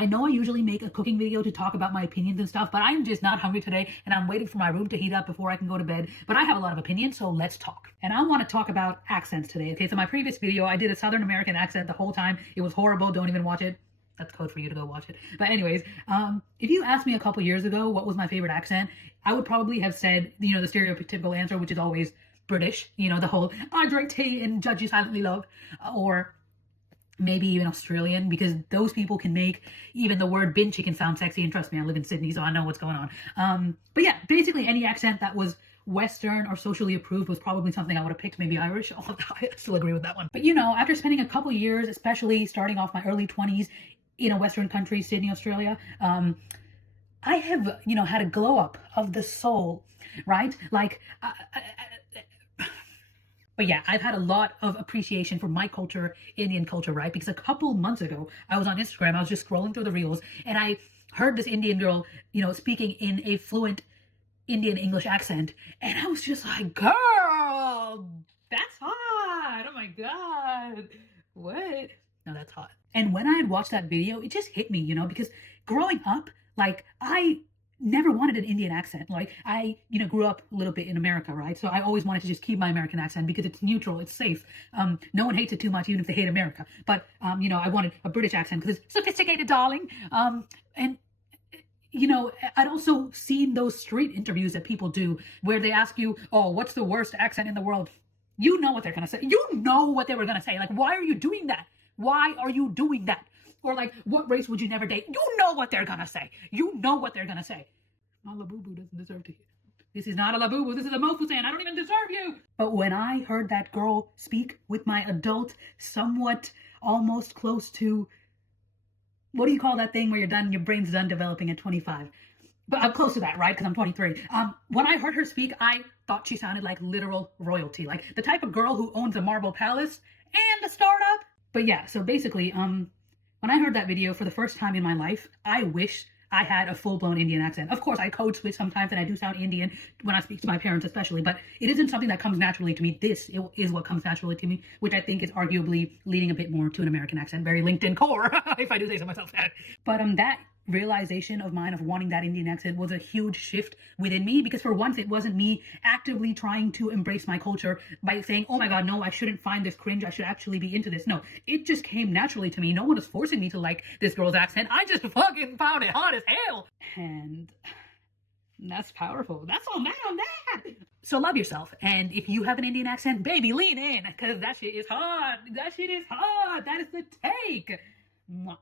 I know I usually make a cooking video to talk about my opinions and stuff, but I'm just not hungry today and I'm waiting for my room to heat up before I can go to bed. But I have a lot of opinions, so let's talk. And I want to talk about accents today. Okay, so my previous video, I did a Southern American accent the whole time. It was horrible. Don't even watch it. That's code for you to go watch it. But anyways, if you asked me a couple years ago what was my favorite accent, I would probably have said, the stereotypical answer, which is always British, the whole I drink tea and judge you silently, love, or maybe even Australian, because those people can make even the word bin chicken sound sexy. And trust me, I live in Sydney, so I know what's going on. But yeah, basically any accent that was Western or socially approved was probably something I would have picked. Maybe Irish. Oh, I still agree with that one. But after spending a couple years, especially starting off my early 20s in a Western country, Sydney, Australia, I have, had a glow up of the soul, right? Like, but yeah, I've had a lot of appreciation for my culture, Indian culture, right? Because a couple months ago, I was on Instagram, I was just scrolling through the reels, and I heard this Indian girl, speaking in a fluent Indian English accent, and I was just like, girl, that's hot. Oh my God. What? No, that's hot. And when I had watched that video, it just hit me, because growing up, like, I never wanted an Indian accent. Like, I, grew up a little bit in America, right? So I always wanted to just keep my American accent because it's neutral, it's safe. No one hates it too much, even if they hate America. But, I wanted a British accent because it's sophisticated, darling. And I'd also seen those street interviews that people do where they ask you, oh, what's the worst accent in the world? You know what they're going to say. You know what they were going to say. Like, why are you doing that? Why are you doing that? Or like, what race would you never date? You know what they're going to say. You know what they're going to say. My Labubu doesn't deserve to hear. This is not a Labubu. This is a Mofu saying, I don't even deserve you. But when I heard that girl speak with my adult, somewhat almost close to, what do you call that thing where your brain's done developing at 25? But I'm close to that, right? Because I'm 23. When I heard her speak, I thought she sounded like literal royalty. Like the type of girl who owns a marble palace and a startup. But yeah, so basically, when I heard that video for the first time in my life, I wish I had a full-blown Indian accent. Of course, I code switch sometimes and I do sound Indian when I speak to my parents especially, but it isn't something that comes naturally to me. This is what comes naturally to me, which I think is arguably leading a bit more to an American accent. Very LinkedIn core, if I do say so myself. But that realization of mine of wanting that Indian accent was a huge shift within me, because for once it wasn't me actively trying to embrace my culture by saying, oh my God, no, I shouldn't find this cringe, I should actually be into this. No, it just came naturally to me. No one was forcing me to like this girl's accent. I just fucking found it hot as hell. And that's powerful. That's on that. So love yourself. And if you have an Indian accent, baby, lean in, because that shit is hot. That shit is hot. That is the take. Mwah.